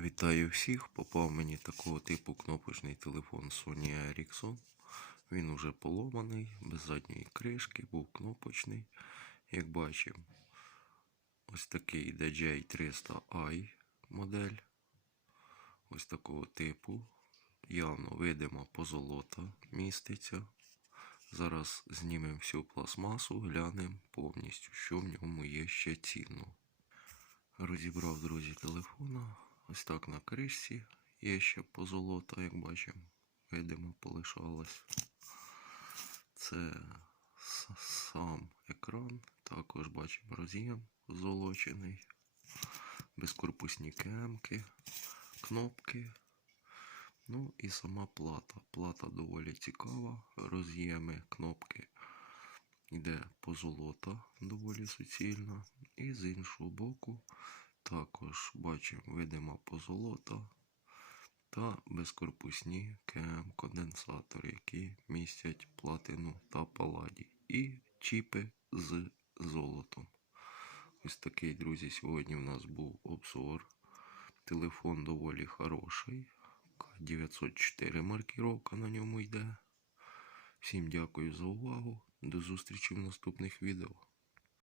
Вітаю всіх. Попав мені такого типу кнопочний телефон Sony Ericsson. Він уже поломаний, без задньої кришки, був кнопочний. Як бачимо, ось такий DJ300i модель. Ось такого типу. Явно видимо позолота міститься. Зараз знімемо всю пластмасу, глянемо повністю, що в ньому є ще цінно. Розібрав, друзі, телефона. Ось так на кришці. Є ще позолота, як бачимо. Видимо, полишалось. Це сам екран. Також бачимо роз'єм золочений. Безкорпусні кемки, кнопки. Ну і сама плата. Плата доволі цікава. Роз'єми, кнопки. Йде позолота доволі суцільна. І з іншого боку також бачимо видима позолота та безкорпусні КМ-конденсатори, які містять платину та паладій. І чіпи з золотом. Ось такий, друзі, сьогодні у нас був обзор. Телефон доволі хороший. 904 маркіровка на ньому йде. Всім дякую за увагу. До зустрічі в наступних відео.